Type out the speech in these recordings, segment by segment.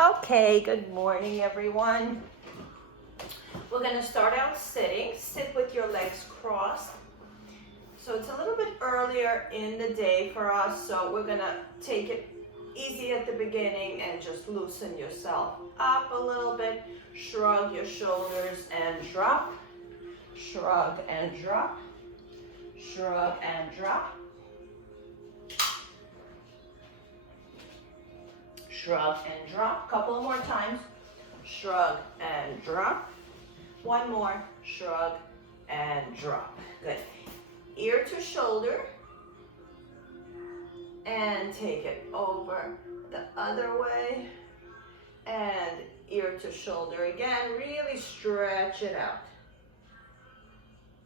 Okay, good morning, everyone. We're going to start out sitting. Sit with your legs crossed. So it's a little bit earlier in the day for us, so we're going to take it easy at the beginning and just loosen yourself up a little bit. Shrug your shoulders and drop. Shrug and drop. Shrug and drop. Shrug and drop. Couple more times. Shrug and drop. One more. Shrug and drop. Good. Ear to shoulder. And take it over the other way. And ear to shoulder again. Really stretch it out.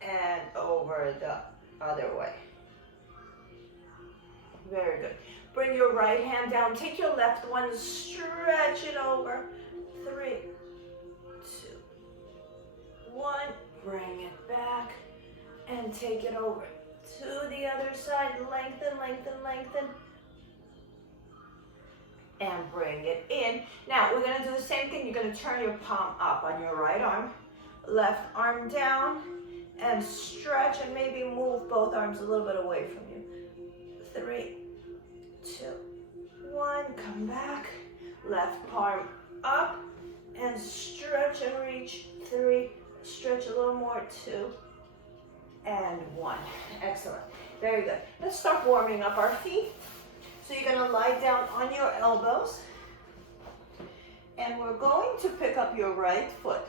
And over the other way. Very good. Bring your right hand down. Take your left one. Stretch it over. 3, 2, 1. Bring it back. And take it over to the other side. Lengthen, lengthen, lengthen. And bring it in. Now, we're going to do the same thing. You're going to turn your palm up on your right arm. Left arm down. And stretch and maybe move both arms a little bit away from you. 3, 2, 1. Come back. Left palm up. And stretch and reach. 3. Stretch a little more. 2. And 1. Excellent. Very good. Let's start warming up our feet. So you're going to lie down on your elbows. And we're going to pick up your right foot.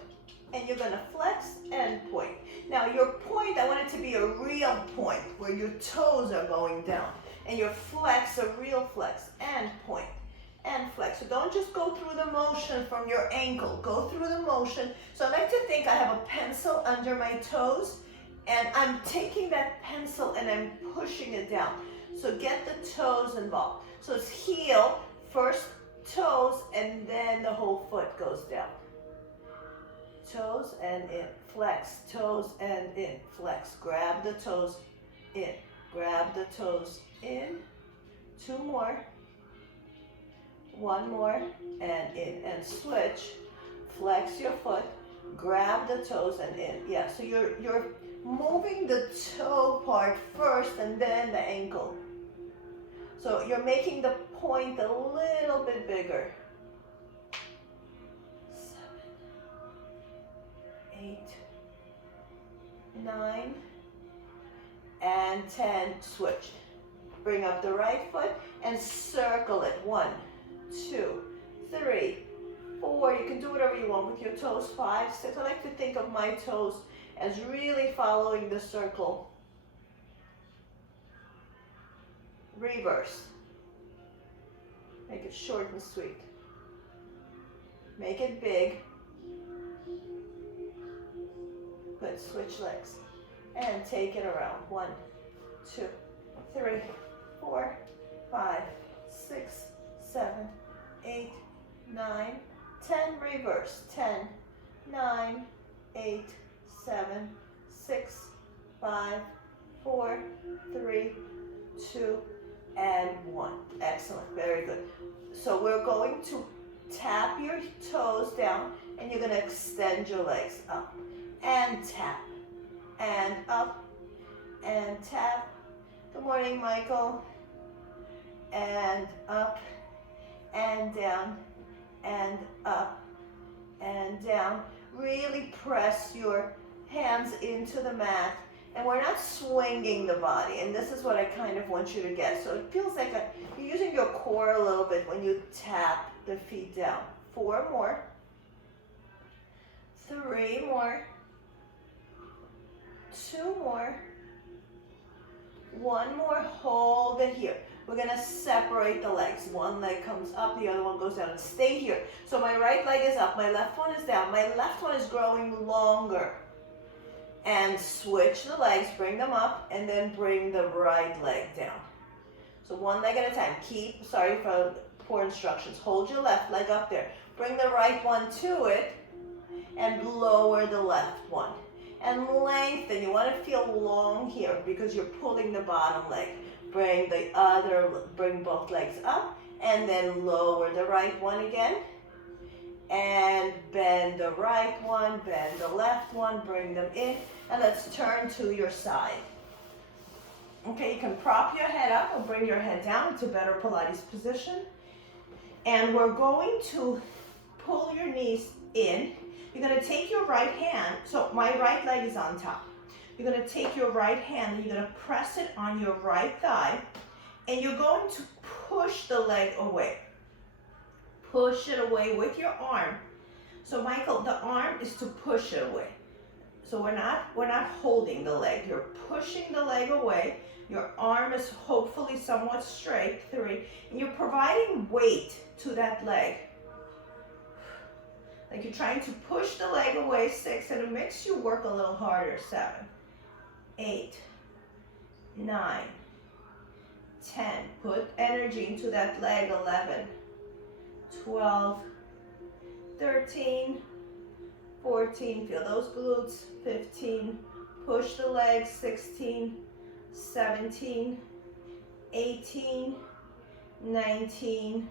And you're going to flex and point. Now your point, I want it to be a real point where your toes are going down. And your flex, a real flex, and point, and flex. So don't just go through the motion from your ankle. Go through the motion. So I like to think I have a pencil under my toes. And I'm taking that pencil and I'm pushing it down. So get the toes involved. So it's heel, first toes, and then the whole foot goes down. Toes and in, flex, toes and in, flex. Grab the toes in, grab the toes in. 2 more. 1 more and in, and switch. Flex your foot, grab the toes and in. Yeah, so you're moving the toe part first and then the ankle. So you're making the point a little bit bigger. 7, 8, 9, and 10. Switch. Bring up the right foot and circle it. 1, 2, 3, 4. You can do whatever you want with your toes. 5, 6. I like to think of my toes as really following the circle. Reverse. Make it short and sweet. Make it big. Good. Switch legs. And take it around. 1, 2, 3, 4, 5, 6, 7, 8, 9, 10. Reverse. 10, 9, 8, 7, 6, 5, 4, 3, 2, and 1. Excellent. Very good. So we're going to tap your toes down and you're going to extend your legs up and tap and up and tap. Good morning, Michael. And up and down and up and down. Really press your hands into the mat. And we're not swinging the body. And this is what I kind of want you to get. So it feels like you're using your core a little bit when you tap the feet down. 4 more. 3 more. 2 more. 1 more. Hold it here. We're going to separate the legs. One leg comes up, the other one goes down. And stay here. So my right leg is up, my left one is down. My left one is growing longer. And switch the legs, bring them up, and then bring the right leg down. So 1 leg at a time. Sorry for poor instructions. Hold your left leg up there. Bring the right one to it, and lower the left one. And lengthen. You want to feel long here because you're pulling the bottom leg. Bring both legs up, and then lower the right one again, and bend the right one, bend the left one, bring them in, and let's turn to your side. Okay, you can prop your head up or bring your head down to better Pilates position. And we're going to pull your knees in. You're going to take your right hand, so my right leg is on top. You're going to take your right hand and you're going to press it on your right thigh, and you're going to push the leg away. Push it away with your arm. So Michael, the arm is to push it away. So we're not holding the leg. You're pushing the leg away. Your arm is hopefully somewhat straight, 3. And you're providing weight to that leg. Like you're trying to push the leg away, 6. And it makes you work a little harder, 7, 8, 9, 10. Put energy into that leg, 11, 12, 13, 14, feel those glutes, 15, push the legs, 16, 17, 18, 19,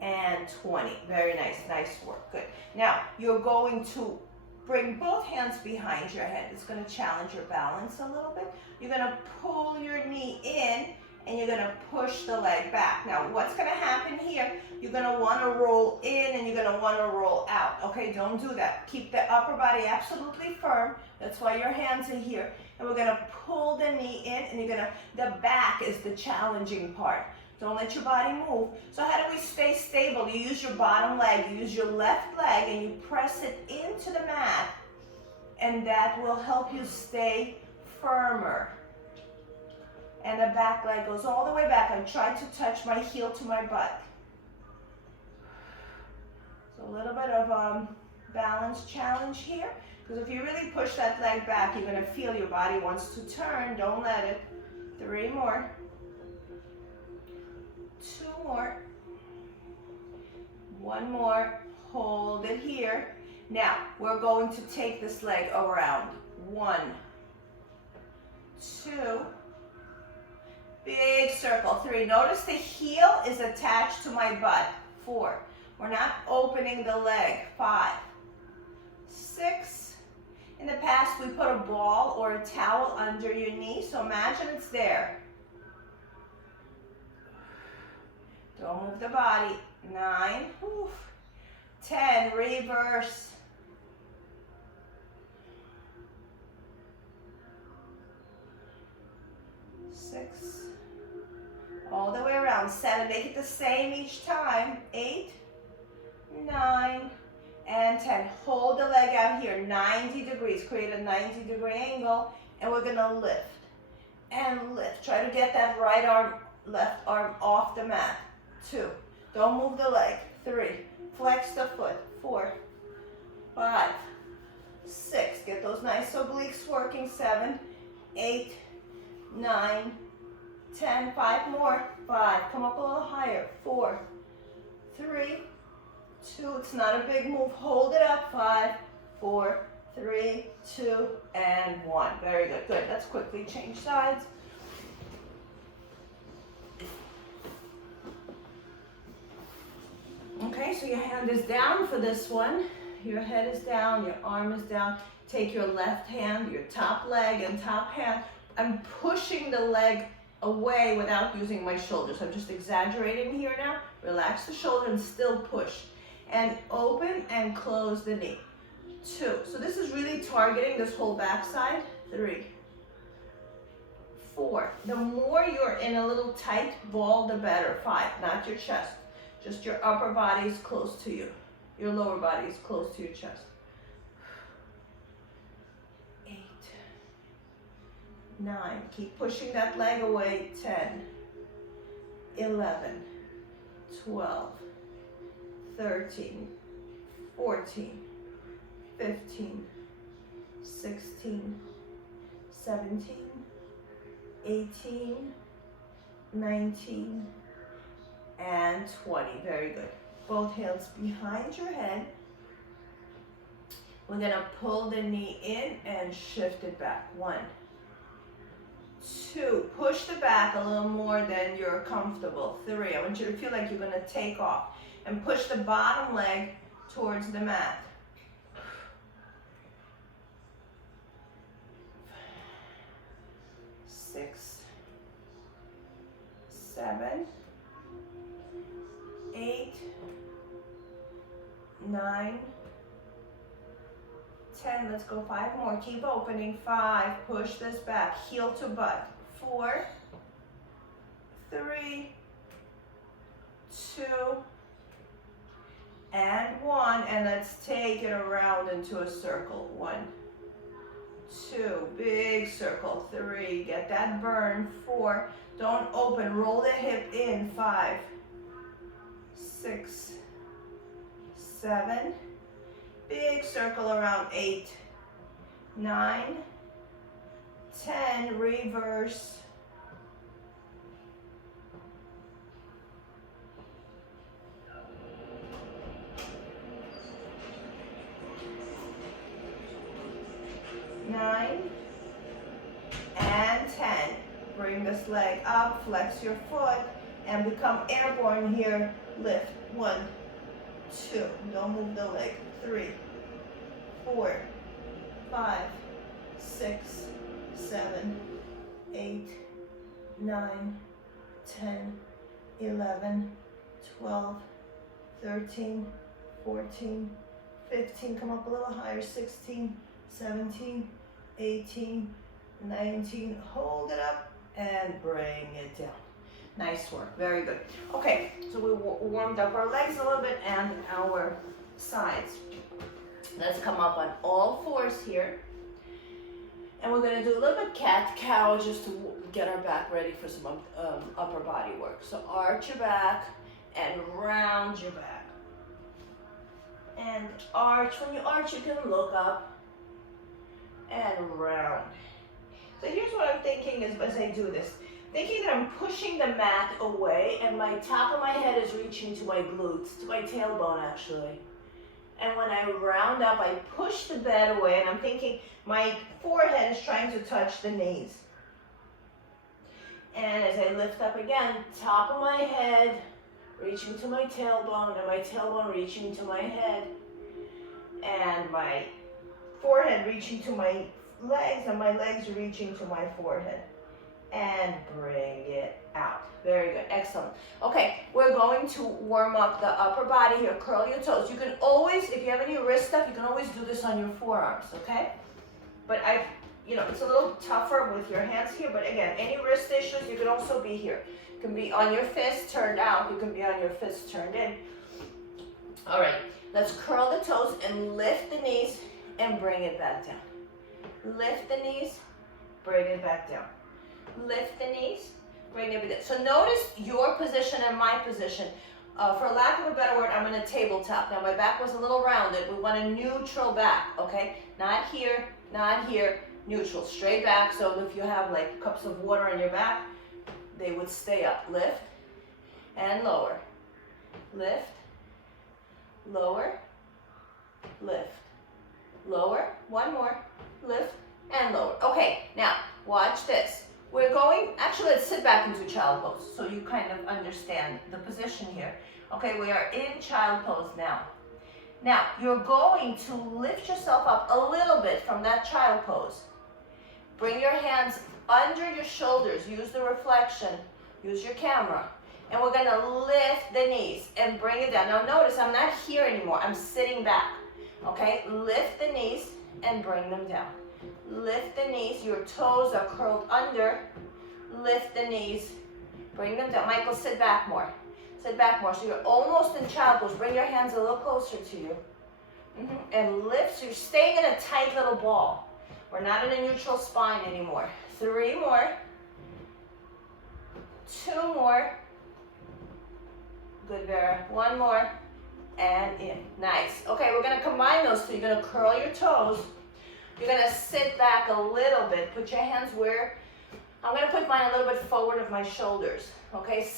and 20. Very nice, nice work, good. Now, you're going to bring both hands behind your head. It's gonna challenge your balance a little bit. You're gonna pull your knee in, and you're gonna push the leg back. Now, what's gonna happen here, you're gonna wanna roll in and you're gonna wanna roll out. Okay, don't do that. Keep the upper body absolutely firm. That's why your hands are here. And we're gonna pull the knee in, and the back is the challenging part. Don't let your body move. So how do we stay stable? You use your bottom leg, you use your left leg, and you press it into the mat, and that will help you stay firmer. And the back leg goes all the way back. I try to touch my heel to my butt. So a little bit of balance challenge here. Because if you really push that leg back, you're going to feel your body wants to turn. Don't let it. 3 more. 2 more. 1 more. Hold it here. Now, we're going to take this leg around. 1, 2, big circle, 3. Notice the heel is attached to my butt. 4. We're not opening the leg. 5, 6. In the past, we put a ball or a towel under your knee, so imagine it's there. Don't move the body. 9, 10, reverse. 6, all the way around. 7, make it the same each time. 8, 9, and 10. Hold the leg out here, 90 degrees. Create a 90-degree angle, and we're gonna lift and lift. Try to get that right arm, left arm off the mat. 2, don't move the leg. 3, flex the foot. 4, 5, 6, get those nice obliques working. 7, 8, 9, 10, 5 more. 5, come up a little higher. 4, 3, 2, it's not a big move. Hold it up. 5, 4, 3, 2, and 1. Very good, good. Let's quickly change sides. Okay, so your hand is down for this one. Your head is down, your arm is down. Take your left hand, your top leg and top hand. I'm pushing the leg away without using my shoulders. I'm just exaggerating here now. Relax the shoulder and still push. And open and close the knee. 2. So this is really targeting this whole backside. 3, 4. The more you're in a little tight ball, the better. 5, not your chest. Just your upper body is close to you. Your lower body is close to your chest. 8, 9. Keep pushing that leg away. 10, 11, 12, 13, 14, 15, 16, 17, 18, 19, and 20. Very good. Both hands behind your head. We're gonna pull the knee in and shift it back. 1, 2, push the back a little more than you're comfortable. 3, I want you to feel like you're gonna take off and push the bottom leg towards the mat. 6, 7, 8, 9, 10. Let's go 5 more. Keep opening. 5. Push this back. Heel to butt. 4, 3, 2, and 1. And let's take it around into a circle. 1, 2, big circle. 3, get that burn. 4, don't open. Roll the hip in. 5, 6, 7, big circle around. 8, 9, 10, reverse. 9 and 10. Bring this leg up, flex your foot, and become airborne here. Lift. 1, 2. Don't move the leg. 3, 4, 5, 6, 7, 8, 9, 10, 11, 12, 13, 14, 15. Come up a little higher. 16, 17, 18, 19, hold it up and bring it down. Nice work, very good. Okay, so we warmed up our legs a little bit and our sides. Let's come up on all fours here. And we're gonna do a little bit cat-cow just to get our back ready for some upper body work. So arch your back and round your back. And arch. When you arch, you can look up and round. So here's what I'm thinking as I do this. Thinking that I'm pushing the mat away and my top of my head is reaching to my glutes, to my tailbone actually. And when I round up, I push the bed away and I'm thinking my forehead is trying to touch the knees. And as I lift up again, top of my head reaching to my tailbone and my tailbone reaching to my head. And my forehead reaching to my legs and my legs reaching to my forehead. And bring it out. Very good, excellent. Okay, we're going to warm up the upper body here. Curl your toes. You can always, if you have any wrist stuff, you can always do this on your forearms, okay? But it's a little tougher with your hands here, but again, any wrist issues, you can also be here. You can be on your fist turned out, you can be on your fist turned in. All right, let's curl the toes and lift the knees and bring it back down. Lift the knees, bring it back down. Lift the knees, bring it back down. So notice your position and my position. For lack of a better word, I'm in a tabletop. Now my back was a little rounded. We want a neutral back, okay? Not here, neutral, straight back. So if you have like cups of water on your back, they would stay up. Lift and lower. Lift, lower, lift, lower. One more, lift and lower. Okay, now watch this. We're going, actually let's sit back into child pose so you kind of understand the position here. Okay, we are in child pose now. Now, you're going to lift yourself up a little bit from that child pose. Bring your hands under your shoulders, use the reflection, use your camera. And we're gonna lift the knees and bring it down. Now notice, I'm not here anymore, I'm sitting back. Okay, lift the knees and bring them down. Lift the knees, your toes are curled under. Lift the knees, bring them down. Michael, sit back more. Sit back more. So you're almost in child pose. Bring your hands a little closer to you. And lift, so you're staying in a tight little ball. We're not in a neutral spine anymore. 3 more. 2 more. Good, Vera. 1 more. And in. Nice. Okay, we're gonna combine those two. You're gonna curl your toes. You're gonna sit back a little bit. Put your hands where, I'm gonna put mine a little bit forward of my shoulders. Okay,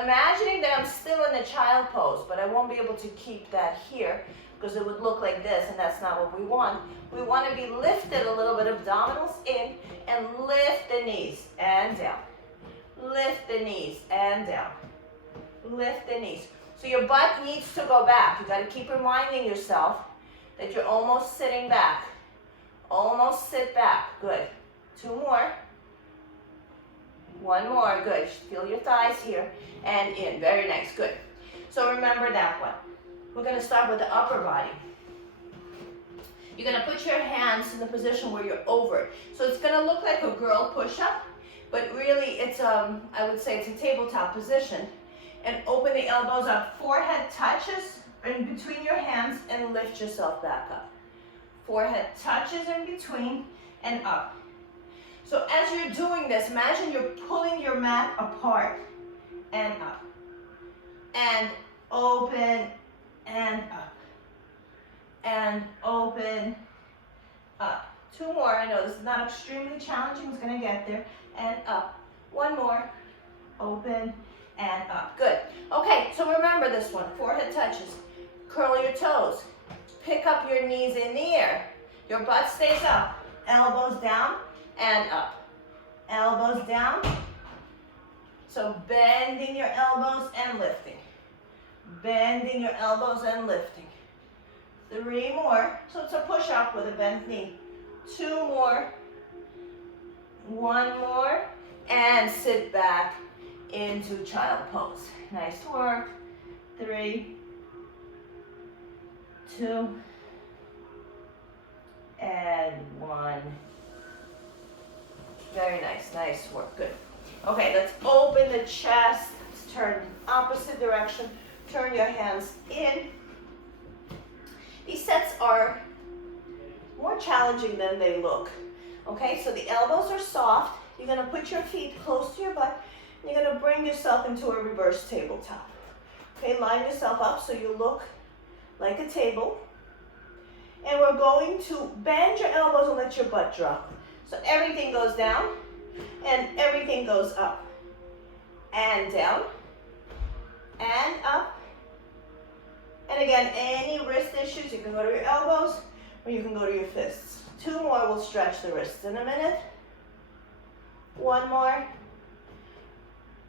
imagining that I'm still in the child pose, but I won't be able to keep that here because it would look like this and that's not what we want. We want to be lifted a little bit, abdominals in, and lift the knees and down. Lift the knees and down. Lift the knees. So your butt needs to go back. You got to keep reminding yourself that you're almost sitting back. Almost sit back. Good. 2 more. 1 more. Good. Feel your thighs here and in. Very nice. Good. So remember that one. We're going to start with the upper body. You're going to put your hands in the position where you're over. So it's going to look like a girl push-up, but really it's, I would say it's a tabletop position. And open the elbows up. Forehead touches in between your hands and lift yourself back up. Forehead touches in between and up. So as you're doing this, imagine you're pulling your mat apart and up. And open and up. And open up. 2 more. I know this is not extremely challenging. It's going to get there. And up. 1 more. Open and up. Good. Okay, so remember this one. Forehead touches. Curl your toes. Pick up your knees in the air. Your butt stays up. Elbows down and up. Elbows down. So bending your elbows and lifting. Bending your elbows and lifting. 3 more. So it's a push-up with a bent knee. 2 more. 1 more. And sit back into child pose. Nice work. 3, 2, and 1. Very nice. Nice work. Good. Okay, let's open the chest. Let's turn opposite direction. Turn your hands in. These sets are more challenging than they look. Okay, so the elbows are soft. You're going to put your feet close to your butt. And you're going to bring yourself into a reverse tabletop. Okay, line yourself up so you look like a table. And we're going to bend your elbows and let your butt drop. So everything goes down and everything goes up. And down and up. And again, any wrist issues, you can go to your elbows or you can go to your fists. 2 more, we'll stretch the wrists in a minute. 1 more.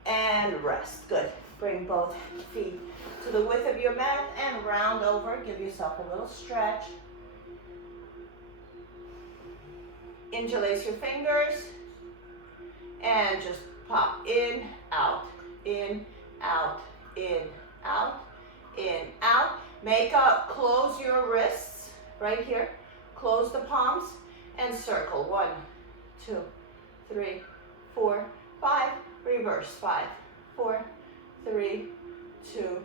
And rest. Good. Bring both feet to the width of your mat and round over. Give yourself a little stretch. Interlace your fingers and just pop in, out, in, out, in, out, in, out. Make up, close your wrists right here. Close the palms and circle. 1, 2, 3, 4, 5. Reverse. 5, 4, 3, 2,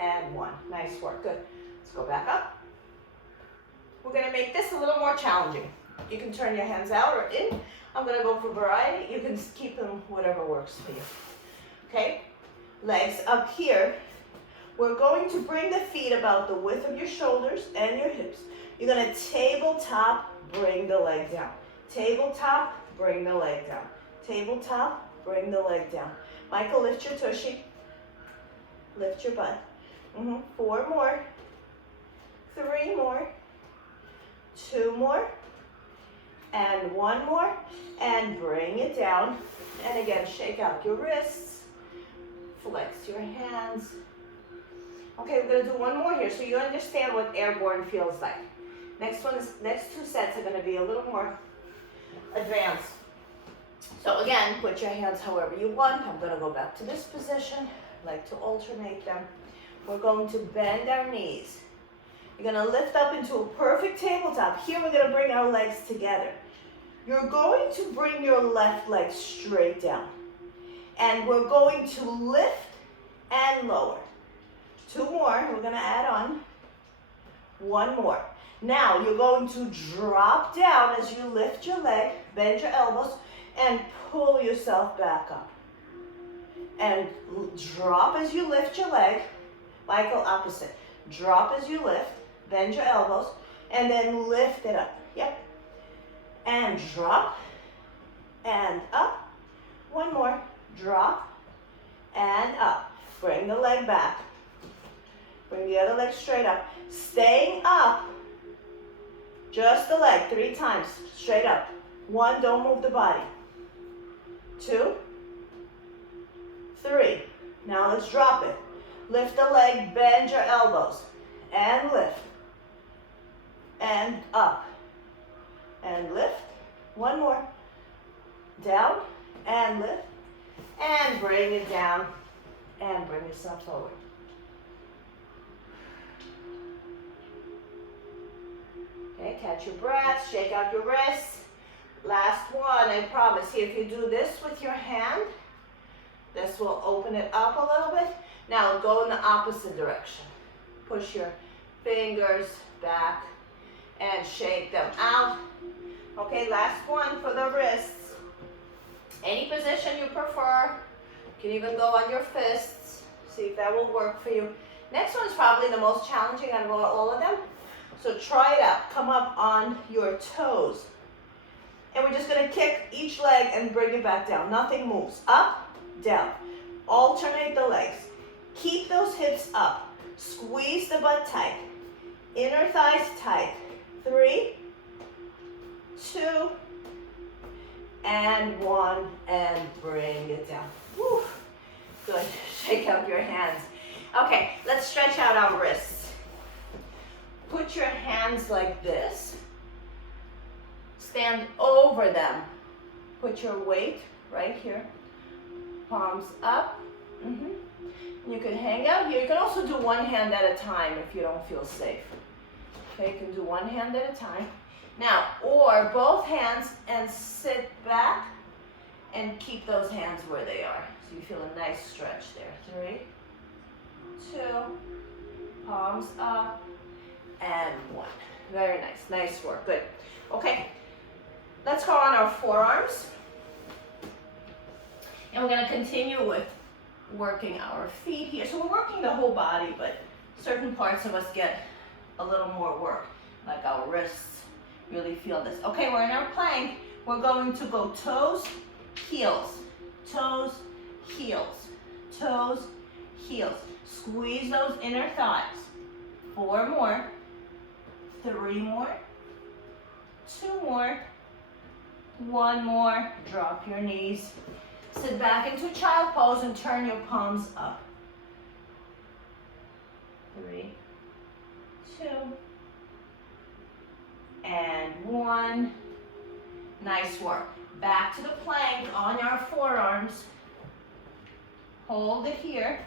and 1. Nice work. Good. Let's go back up. We're going to make this a little more challenging. You can turn your hands out or in. I'm going to go for variety. You can keep them whatever works for you. Okay? Legs up here. We're going to bring the feet about the width of your shoulders and your hips. You're going to tabletop, bring the leg down. Tabletop, bring the leg down. Tabletop, bring the leg down. Michael, lift your tushy. Lift your butt. 4 more. 3 more. 2 more. And 1 more. And bring it down. And again, shake out your wrists. Flex your hands. Okay, we're going to do 1 more here so you understand what airborne feels like. Next 2 sets are going to be a little more advanced. So again, put your hands however you want. I'm going to go back to this position. I like to alternate them. We're going to bend our knees. You're going to lift up into a perfect tabletop. Here we're going to bring our legs together. You're going to bring your left leg straight down. And we're going to lift and lower. 2 more. We're going to add on. 1 more. Now you're going to drop down as you lift your leg, bend your elbows, and pull yourself back up. And drop as you lift your leg. Michael, opposite. Drop as you lift, bend your elbows, and then lift it up. Yep. And drop, and up. 1 more. Drop, and up. Bring the leg back. Bring the other leg straight up. Staying up, just the leg 3 times, straight up. 1, don't move the body. 2, 3. Now let's drop it. Lift the leg, bend your elbows, and lift, and up, and lift. One more. Down, and lift, and bring it down, and bring yourself forward. Okay, catch your breath, shake out your wrists. Last one, I promise. See, if you do this with your hand, this will open it up a little bit. Now go in the opposite direction. Push your fingers back and shake them out. Okay, last one for the wrists. Any position you prefer. You can even go on your fists. See if that will work for you. Next one is probably the most challenging out of all of them. So try it out. Come up on your toes. And we're just going to kick each leg and bring it back down. Nothing moves. Up, down. Alternate the legs. Keep those hips up. Squeeze the butt tight. Inner thighs tight. 3, 2, and 1, and bring it down. Woo. Good. Shake out your hands. Okay, let's stretch out our wrists. Put your hands like this. Stand over them. Put your weight right here. Palms up. You can hang out here. You can also do one hand at a time if you don't feel safe. Okay, you can do one hand at a time. Now, or both hands and sit back and keep those hands where they are. So you feel a nice stretch there. 3, 2, palms up, and 1. Very nice. Nice work. Good. Okay. Let's go on our forearms. And we're going to continue with working our feet here. So we're working the whole body, but certain parts of us get a little more work, like our wrists. Really feel this. Okay, we're in our plank. We're going to go toes, heels, toes, heels, toes, heels. Squeeze those inner thighs. 4 more, 3 more, 2 more, 1 more. Drop your knees. Sit back into child pose and turn your palms up. 3, 2, and 1. Nice work. Back to the plank on our forearms. Hold it here.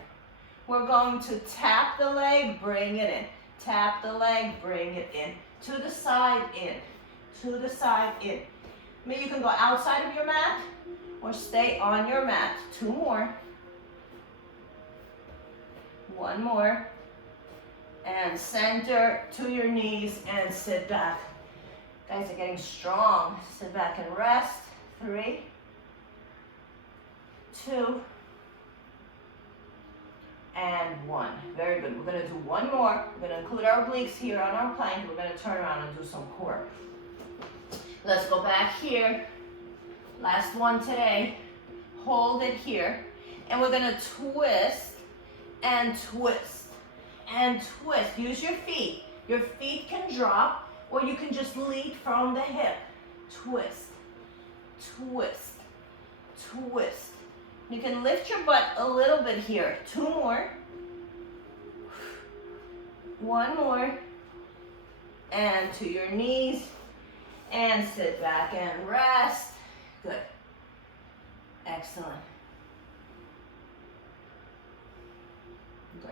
We're going to tap the leg, bring it in. Tap the leg, bring it in. To the side, in. To the side, in. Maybe you can go outside of your mat or stay on your mat. 2 more. 1 more. And center to your knees and sit back. Guys are getting strong. Sit back and rest. 3, 2, and 1. Very good. We're going to do 1 more. We're going to include our obliques here on our plank. We're going to turn around and do some core. Let's go back here. Last one today. Hold it here. And we're going to twist and twist and twist. Use your feet. Your feet can drop, or you can just lead from the hip. Twist, twist, twist. You can lift your butt a little bit here. 2 more. 1 more. And to your knees. And sit back and rest. Good. Excellent. Good.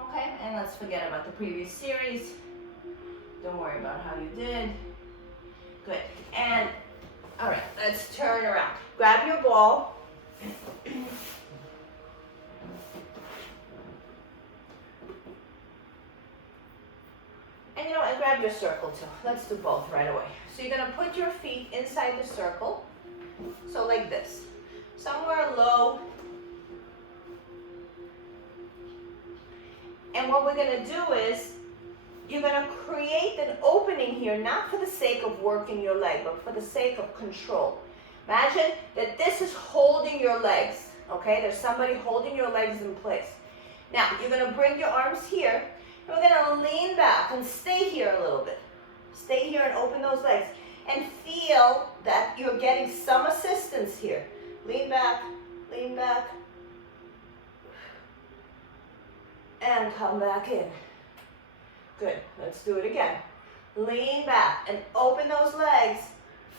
Okay, and let's forget about the previous series. Don't worry about how you did. Good. And, all right, let's turn around. Grab your ball. And and grab your circle too. Let's do both right away. So you're gonna put your feet inside the circle. So like this. Somewhere low. And what we're gonna do is, you're gonna create an opening here, not for the sake of working your leg, but for the sake of control. Imagine that this is holding your legs, okay? There's somebody holding your legs in place. Now, you're gonna bring your arms here, and we're gonna lean back and stay here a little bit. Stay here and open those legs. And feel that you're getting some assistance here. Lean back, and come back in. Good, let's do it again. Lean back and open those legs.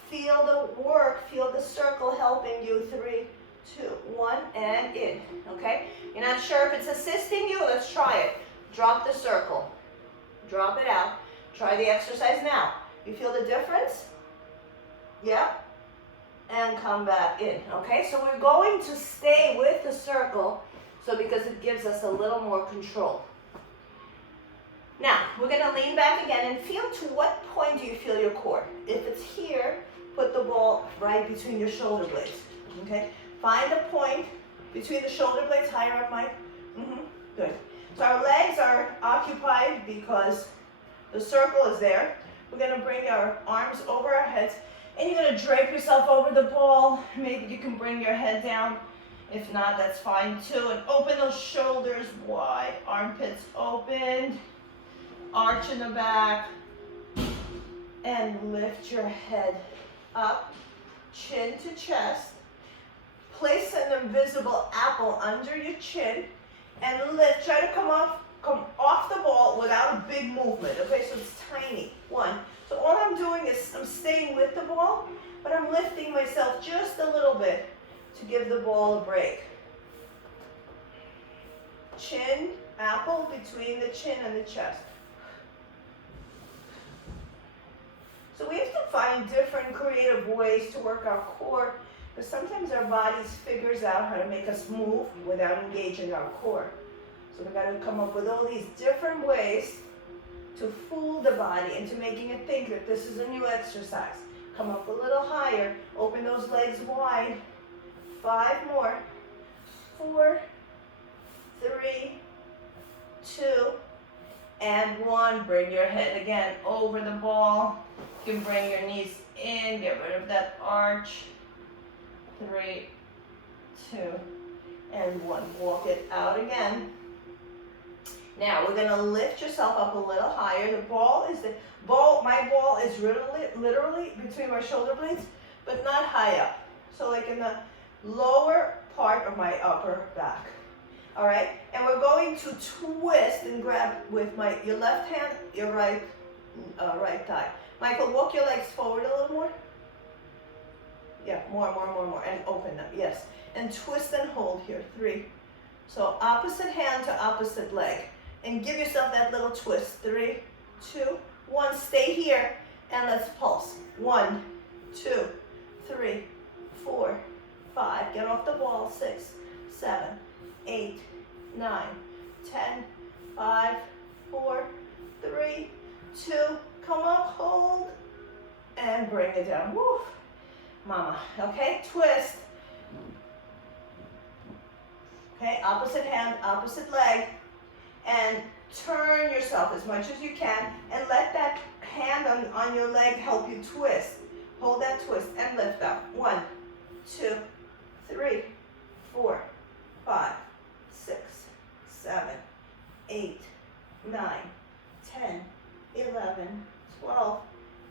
Feel the work, feel the circle helping you. 3, 2, 1, and in, okay? You're not sure if it's assisting you? Let's try it. Drop the circle. Drop it out. Try the exercise now. You feel the difference? Yep. And come back in, okay? So we're going to stay with the circle because it gives us a little more control. Now, we're gonna lean back again and feel to what point do you feel your core. If it's here, put the ball right between your shoulder blades, okay? Find a point between the shoulder blades, higher up, Mike. Good. So our legs are occupied because the circle is there. We're gonna bring our arms over our heads, and you're gonna drape yourself over the ball. Maybe you can bring your head down. If not, that's fine too. And open those shoulders wide, armpits open, arch in the back, and lift your head up, chin to chest. Place an invisible apple under your chin and lift. Try to come off the ball without a big movement, okay? So it's tiny. 1. So all I'm doing is I'm staying with the ball, but I'm lifting myself just a little bit to give the ball a break. Chin, apple between the chin and the chest. So we have to find different creative ways to work our core, because sometimes our bodies figures out how to make us move without engaging our core. So we got to come up with all these different ways to fool the body into making it think that this is a new exercise. Come up a little higher, open those legs wide. 5 more. 4, 3, 2, and 1. Bring your head again over the ball. You can bring your knees in, get rid of that arch. 3, 2, and 1. Walk it out again. Now we're gonna lift yourself up a little higher. My ball is literally between my shoulder blades, but not high up. So like in the lower part of my upper back. All right, and we're going to twist and grab with your left hand, your right thigh. Michael, walk your legs forward a little more. Yeah, more, and open them, yes. And twist and hold here, 3. So opposite hand to opposite leg. And give yourself that little twist, 3, 2, 1. Stay here, and let's pulse. 1, 2, 3, 4, 5. Get off the ball, 6, 7, 8, 9, 10, 5, 4, 3, 2. Come up, hold, and bring it down. Woo. Mama, okay, twist. Okay, opposite hand, opposite leg, and turn yourself as much as you can, and let that hand on your leg help you twist. Hold that twist and lift up. 1, 2, 3, 4, 5, 6, 7, 8, 9, 10, 11, 12,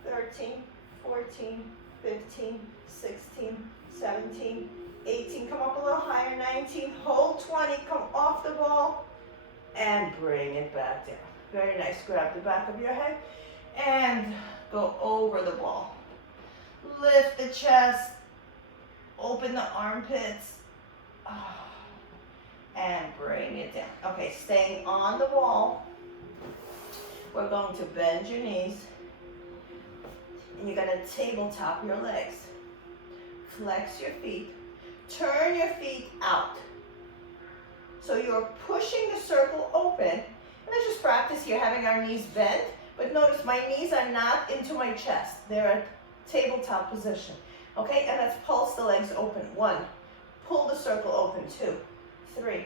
13, 14, 15, 16, 17, 18, come up a little higher, 19, hold 20, come off the ball, and bring it back down. Very nice, grab the back of your head, and go over the ball. Lift the chest, open the armpits, and bring it down. Okay, staying on the ball, we're going to bend your knees, and you're gonna tabletop your legs. Flex your feet, turn your feet out. So you're pushing the circle open, and let's just practice here, having our knees bent, but notice my knees are not into my chest. They're at tabletop position. Okay, and let's pulse the legs open. 1, pull the circle open. 2, 3,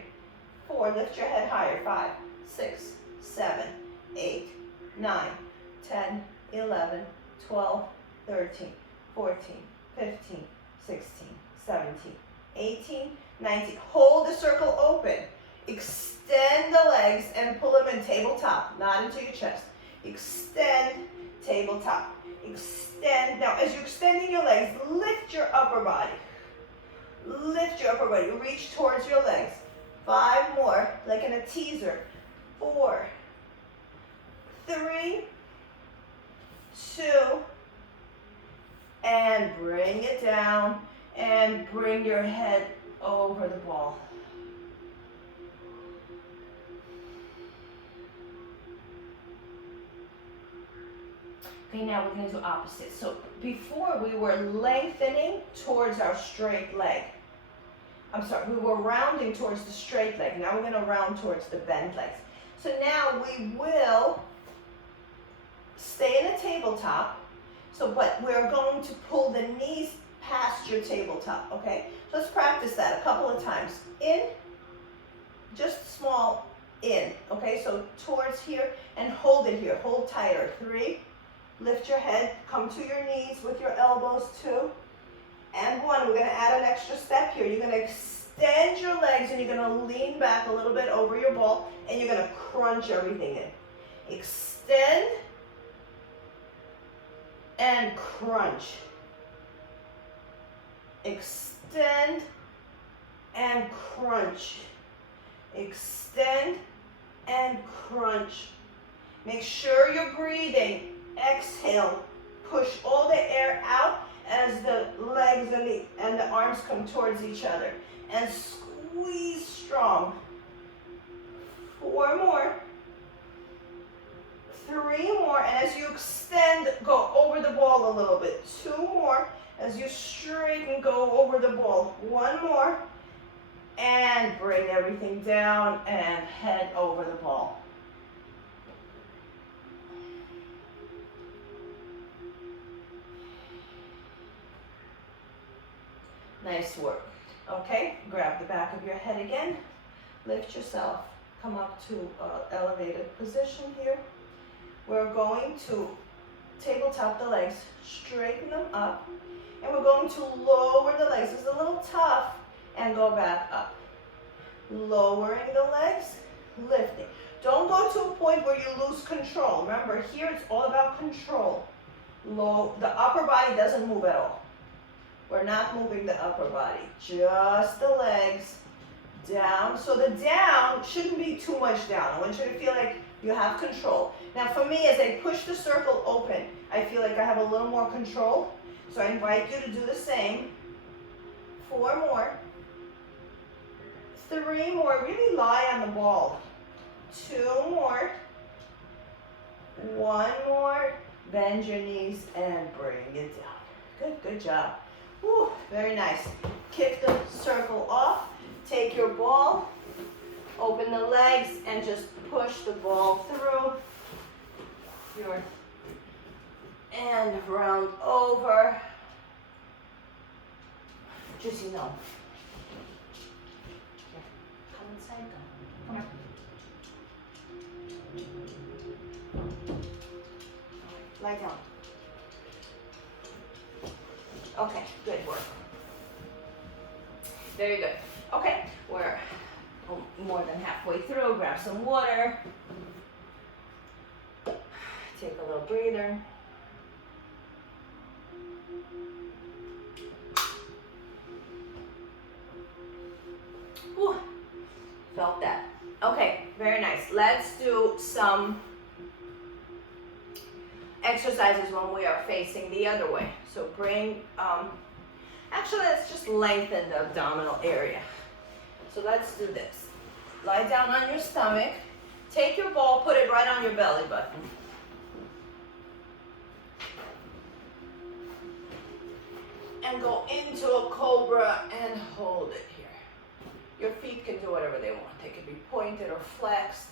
4, lift your head higher. 5, 6, 7, 8, 9, 10, 11, 12, 13, 14, 15, 16, 17, 18, 19. Hold the circle open. Extend the legs and pull them in tabletop, not into your chest. Extend, tabletop. Extend. Now, as you're extending your legs, lift your upper body. Lift your upper body. Reach towards your legs. 5 more, like in a teaser. 4, 3, 2, and bring it down and bring your head over the ball. Okay, now we're going to do opposite. So before we were lengthening towards our straight leg. I'm sorry, we were rounding towards the straight leg. Now we're going to round towards the bent legs. So now we will stay in a tabletop. So, but we're going to pull the knees past your tabletop, okay? So let's practice that a couple of times. In, just small in, okay? So towards here and hold it here. Hold tighter. 3. Lift your head, come to your knees with your elbows, 2, and 1. We're going to add an extra step here. You're going to extend your legs and you're going to lean back a little bit over your ball and you're going to crunch everything in. Extend and crunch. Extend and crunch. Extend and crunch. Make sure you're breathing. Exhale, push all the air out as the legs and the arms come towards each other. And squeeze strong. 4 more. 3 more. And as you extend, go over the ball a little bit. 2 more. As you straighten, go over the ball. 1 more. And bring everything down and head over the ball. Nice work. Okay, grab the back of your head again. Lift yourself. Come up to elevated position here. We're going to tabletop the legs, straighten them up, and we're going to lower the legs. It's a little tough, and go back up. Lowering the legs, lifting. Don't go to a point where you lose control. Remember, here it's all about control. The upper body doesn't move at all. We're not moving the upper body, just the legs down. So the down shouldn't be too much down. I want you to feel like you have control. Now for me, as I push the circle open, I feel like I have a little more control. So I invite you to do the same. 4 more. 3 more. Really lie on the ball. 2 more. 1 more. Bend your knees and bring it down. Good job. Whew, very nice. Kick the circle off. Take your ball, open the legs, and just push the ball through. And round over. Just, come inside, come on. Lie down. Okay, good work. Very good. Okay, we're more than halfway through. Grab some water. Take a little breather. Whew. Felt that. Okay, very nice. Let's do some exercises when we are facing the other way. So bring, actually let's just lengthen the abdominal area. So let's do this. Lie down on your stomach. Take your ball, put it right on your belly button. And go into a cobra and hold it here. Your feet can do whatever they want. They can be pointed or flexed.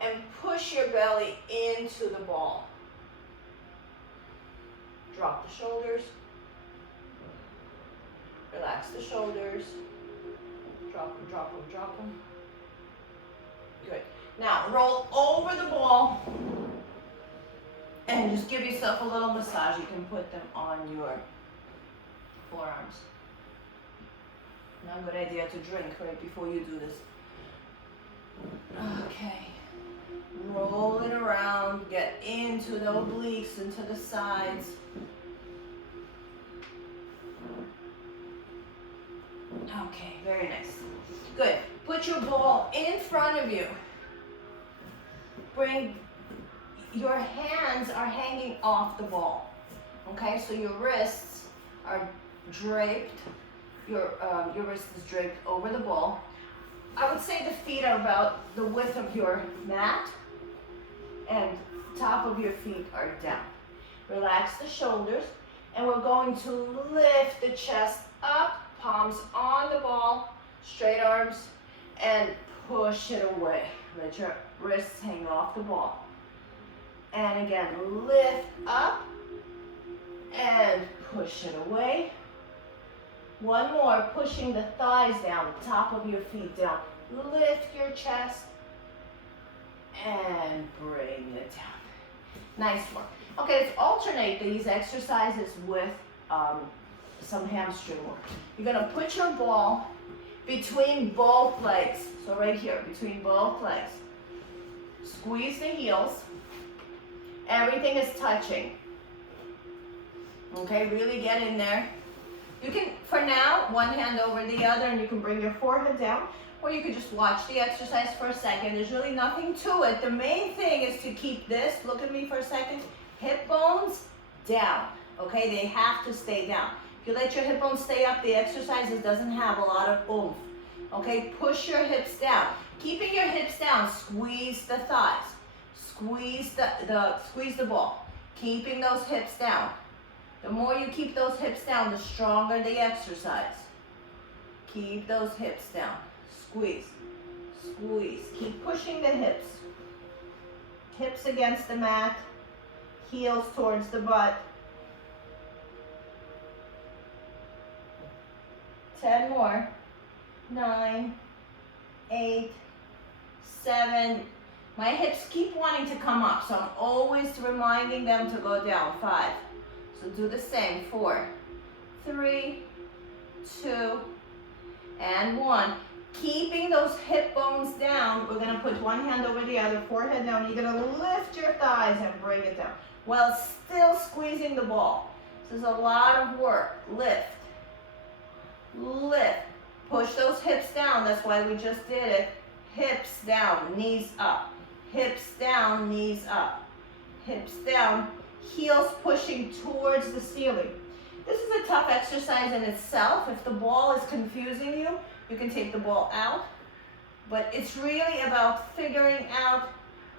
And push your belly into the ball. Drop the shoulders. Relax the shoulders. Drop them, drop them, drop them. Good. Now roll over the ball and just give yourself a little massage. You can put them on your forearms. Now, good idea to drink right before you do this. Okay. Roll it around. Get into the obliques, into the sides. Okay, very nice. Good. Put your ball in front of you. bring, your hands are hanging off the ball. Okay, so your wrists are draped, your wrist is draped over the ball. I would say the feet are about the width of your mat and top of your feet are down. Relax the shoulders and we're going to lift the chest up, palms on the ball, straight arms, and push it away. Let your wrists hang off the ball. And again, lift up and push it away. One more, pushing the thighs down, top of your feet down. Lift your chest and bring it down. Nice work. Okay, let's alternate these exercises with some hamstring work. You're gonna put your ball between both legs. So right here, between both legs. Squeeze the heels. Everything is touching. Okay, really get in there. You can, for now, one hand over the other and you can bring your forehead down, or you could just watch the exercise for a second. There's really nothing to it. The main thing is to keep this, look at me for a second, hip bones down, okay? They have to stay down. If you let your hip bones stay up, the exercise doesn't have a lot of oomph, okay? Push your hips down. Keeping your hips down, squeeze the thighs, squeeze the ball, keeping those hips down. The more you keep those hips down, the stronger the exercise. Keep those hips down. Squeeze, squeeze. Keep pushing the hips. Hips against the mat, heels towards the butt. 10 more. 9, 8, 7. My hips keep wanting to come up, so I'm always reminding them to go down. 5. So do the same. 4, 3, 2, and 1. Keeping those hip bones down, we're gonna put one hand over the other, forehead down. You're gonna lift your thighs and bring it down while still squeezing the ball. This is a lot of work. Lift, lift. Push those hips down. That's why we just did it. Hips down, knees up. Hips down, knees up. Hips down, heels pushing towards the ceiling. This is a tough exercise in itself. If the ball is confusing you, you can take the ball out. But it's really about figuring out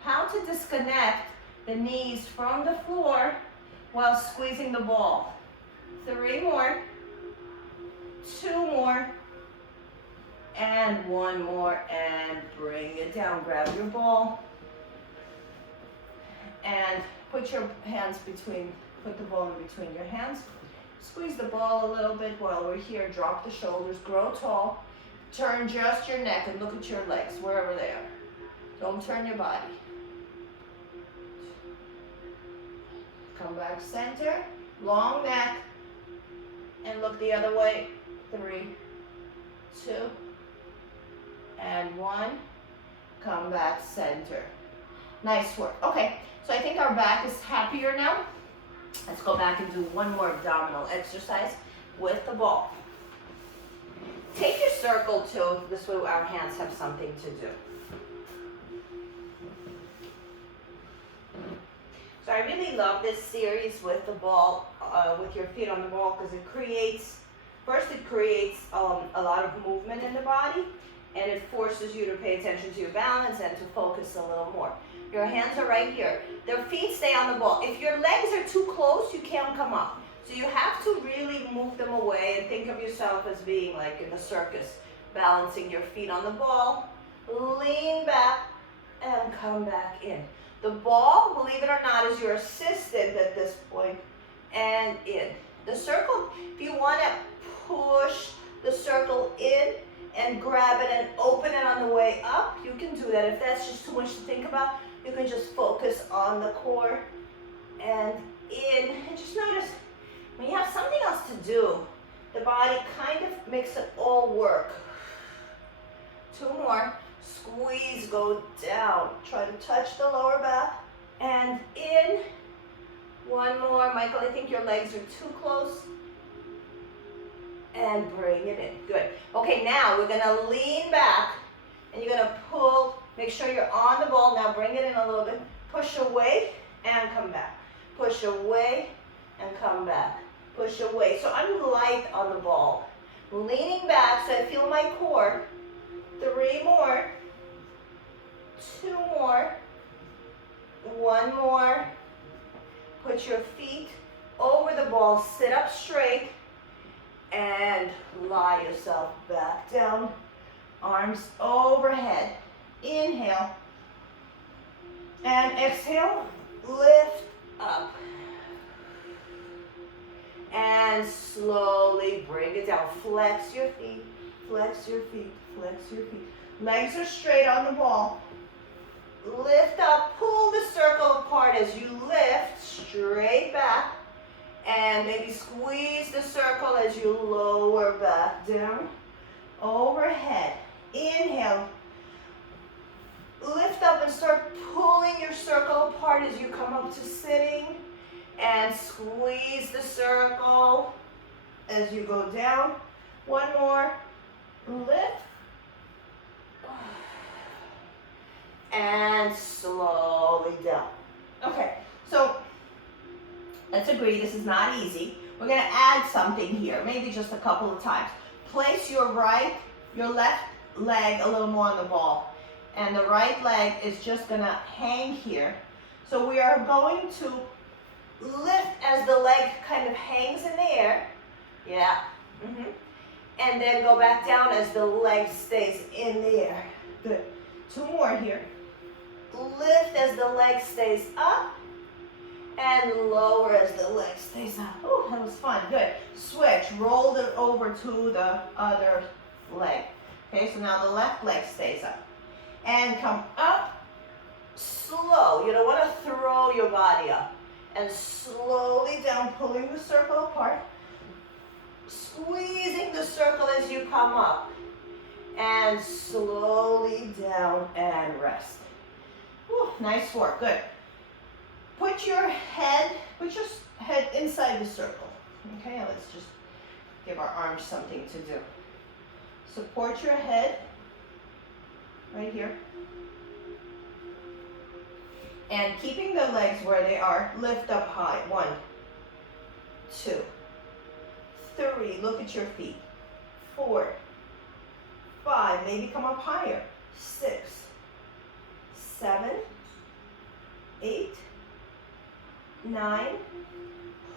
how to disconnect the knees from the floor while squeezing the ball. 3 more, 2 more, and 1 more, and bring it down. Grab your ball and put your hands between, put the ball in between your hands. Squeeze the ball a little bit while we're here. Drop the shoulders, grow tall. Turn just your neck and look at your legs, wherever they are. Don't turn your body. Come back center, long neck, and look the other way. 3, 2, and 1. Come back center. Nice work. Okay, so I think our back is happier now. Let's go back and do one more abdominal exercise with the ball. Take your circle too. This way our hands have something to do. So I really love this series with the ball, with your feet on the ball, because it creates a lot of movement in the body, and it forces you to pay attention to your balance and to focus a little more. Your hands are right here. Their feet stay on the ball. If your legs are too close, you can't come up. So you have to really move them away and think of yourself as being like in the circus, balancing your feet on the ball. Lean back and come back in. The ball, believe it or not, is your assistant at this point, and in. The circle, if you want to push the circle in and grab it and open it on the way up, you can do that. If that's just too much to think about, you can just focus on the core and in. And just notice, when you have something else to do, the body kind of makes it all work. 2 more. Squeeze, go down. Try to touch the lower back. And in. 1 more. Michael, I think your legs are too close. And bring it in. Good. Okay, now we're going to lean back. And you're going to pull Make sure you're on the ball. Now bring it in a little bit. Push away and come back. Push away and come back. Push away. So I'm light on the ball. Leaning back so I feel my core. 3 more. 2 more. 1 more. Put your feet over the ball. Sit up straight. And lie yourself back down. Arms overhead. Inhale. And exhale. Lift up. And slowly bring it down. Flex your feet. Flex your feet. Flex your feet. Legs are straight on the ball. Lift up. Pull the circle apart as you lift. Straight back. And maybe squeeze the circle as you lower back down. Overhead. Inhale. Lift up and start pulling your circle apart as you come up to sitting. And squeeze the circle as you go down. 1 more. Lift. And slowly down. Okay, so let's agree this is not easy. We're going to add something here, maybe just a couple of times. Place your left leg a little more on the ball. And the right leg is just going to hang here. So we are going to lift as the leg kind of hangs in the air. Yeah. And then go back down as the leg stays in the air. Good. 2 more here. Lift as the leg stays up. And lower as the leg stays up. Oh, that was fun. Good. Switch. Roll it over to the other leg. Okay, so now the left leg stays up. And come up. Slow. You don't want to throw your body up. And slowly down, pulling the circle apart. Squeezing the circle as you come up. And slowly down and rest. Whew, nice work, good. Put your head inside the circle. Okay, let's just give our arms something to do. Support your head right here. And keeping the legs where they are, lift up high. 1, 2, 3, look at your feet. 4, 5, maybe come up higher. 6, 7, 8, 9,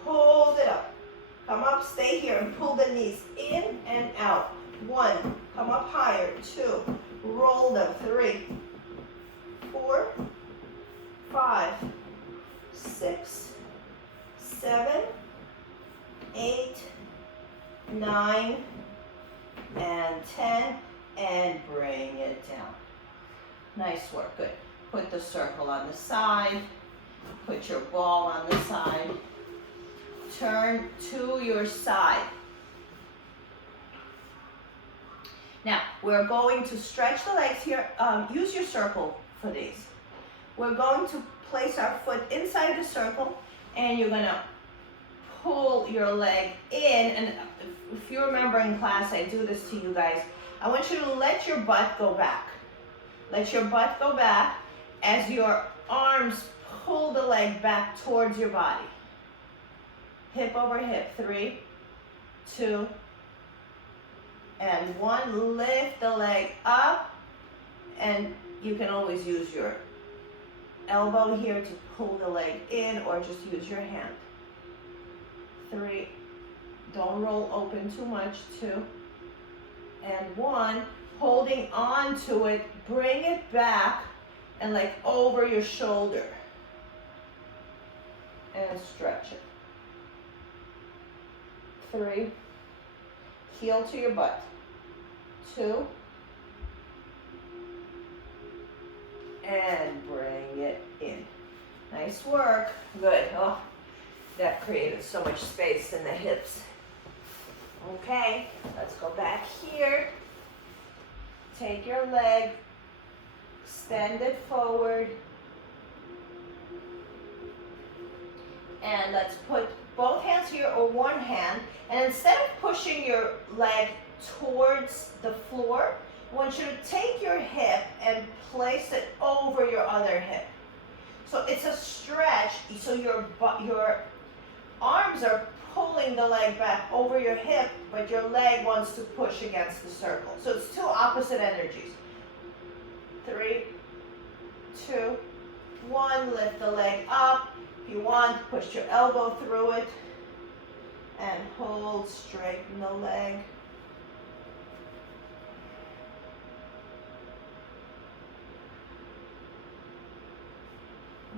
hold it up. Come up, stay here and pull the knees in and out. 1, come up higher. 2, roll them. 3, 4, 5, 6, 7, 8, 9, and 10, and bring it down. Nice work, good. Put the circle on the side, put your ball on the side, turn to your side. Now, we're going to stretch the legs here. Use your circle for these. We're going to place our foot inside the circle, and you're going to pull your leg in. And if you remember in class, I do this to you guys. I want you to let your butt go back. Let your butt go back as your arms pull the leg back towards your body. Hip over hip. 3, 2, and 1. Lift the leg up, and you can always use your elbow here to pull the leg in, or just use your hand. 3, don't roll open too much. 2, and 1, holding on to it, bring it back and like over your shoulder and stretch it. 3, heel to your butt. 2, and bring it in. Nice work. Good. Oh, that created so much space in the hips. Okay, let's go back here. Take your leg, extend it forward, and let's put both hands here or one hand, and instead of pushing your leg towards the floor, I want you to take your hip and place it over your other hip. So it's a stretch, so your arms are pulling the leg back over your hip, but your leg wants to push against the circle. So it's two opposite energies. 3, 2, 1, lift the leg up. If you want, push your elbow through it and hold, straighten the leg.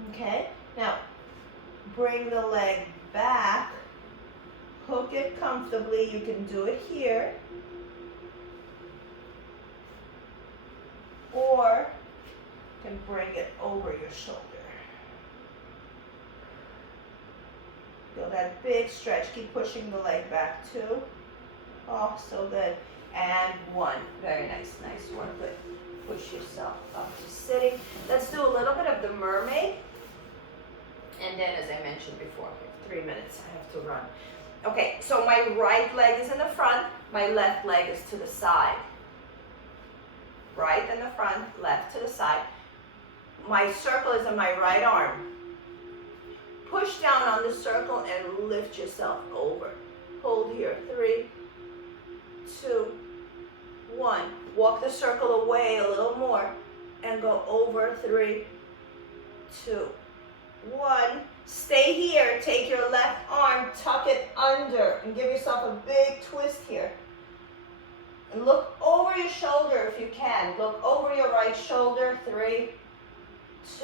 Okay, now bring the leg back, hook it comfortably. You can do it here, or you can bring it over your shoulder. Feel that big stretch. Keep pushing the leg back, 2. Oh, so good. And 1. Very nice. Nice work. Good. Push yourself up to sitting. Let's do a little bit of the mermaid. And then, as I mentioned before, 3 minutes, I have to run. Okay, so my right leg is in the front, my left leg is to the side. Right in the front, left to the side. My circle is in my right arm. Push down on the circle and lift yourself over. Hold here, 3, 2, 1. Walk the circle away a little more and go over, 3, 2, 1. Stay here. Take your left arm, tuck it under, and give yourself a big twist here. And look over your shoulder if you can. Look over your right shoulder. 3,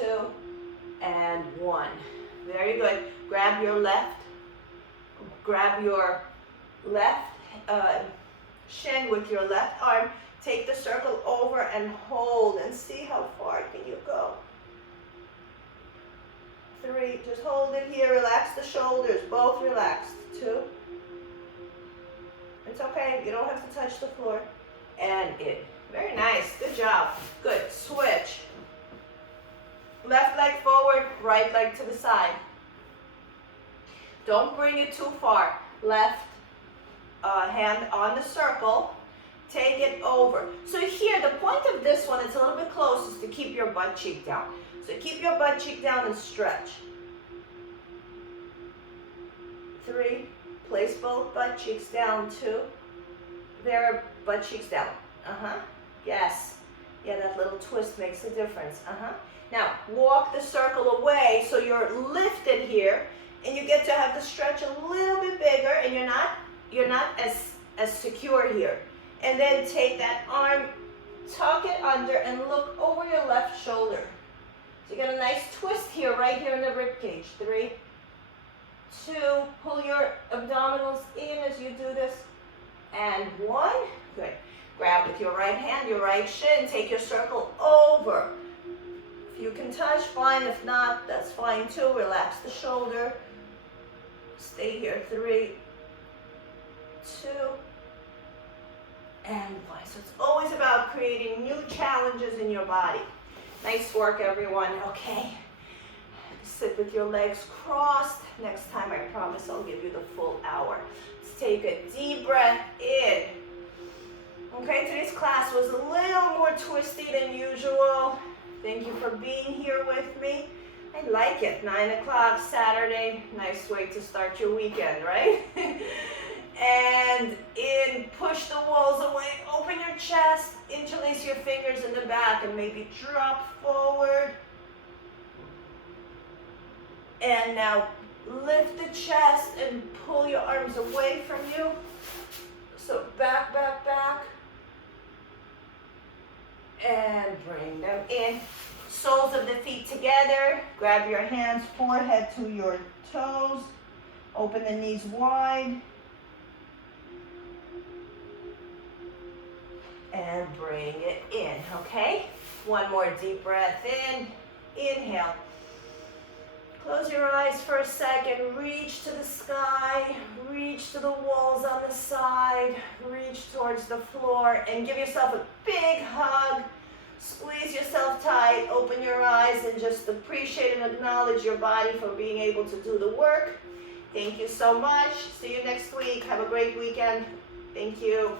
2, and 1. Very good. Grab your left shin with your left arm. Take the circle over and hold, and see how far can you go. 3, just hold it here, relax the shoulders, both relaxed. 2, it's okay, you don't have to touch the floor. And in. Very nice, good job. Good, switch. Left leg forward, right leg to the side. Don't bring it too far. Left hand on the circle, take it over. So here, the point of this one, it's a little bit close, is to keep your butt cheek down. So keep your butt cheek down and stretch. 3, place both butt cheeks down. 2, there, butt cheeks down. Yes. Yeah, that little twist makes a difference. Now, walk the circle away so you're lifted here, and you get to have the stretch a little bit bigger, and you're not as secure here. And then take that arm, tuck it under, and look over your left shoulder. So you got a nice twist here, right here in the rib cage. 3, 2, pull your abdominals in as you do this. And 1, good. Grab with your right hand, your right shin, take your circle over. If you can touch, fine. If not, that's fine too. Relax the shoulder. Stay here. 3, 2, and 1. So it's always about creating new challenges in your body. Nice work, everyone. Okay. Sit with your legs crossed. Next time, I promise I'll give you the full hour. Let's take a deep breath in. Okay, today's class was a little more twisty than usual. Thank you for being here with me. I like it. 9 o'clock Saturday. Nice way to start your weekend, right? And in, push the walls away, open your chest, interlace your fingers in the back, and maybe drop forward. And now lift the chest and pull your arms away from you. So back, back, back. And bring them in. Soles of the feet together. Grab your hands, forehead to your toes. Open the knees wide. And bring it in, okay? One more deep breath in. Inhale. Close your eyes for a second. Reach to the sky. Reach to the walls on the side. Reach towards the floor and give yourself a big hug. Squeeze yourself tight. Open your eyes and just appreciate and acknowledge your body for being able to do the work. Thank you so much. See you next week. Have a great weekend. Thank you.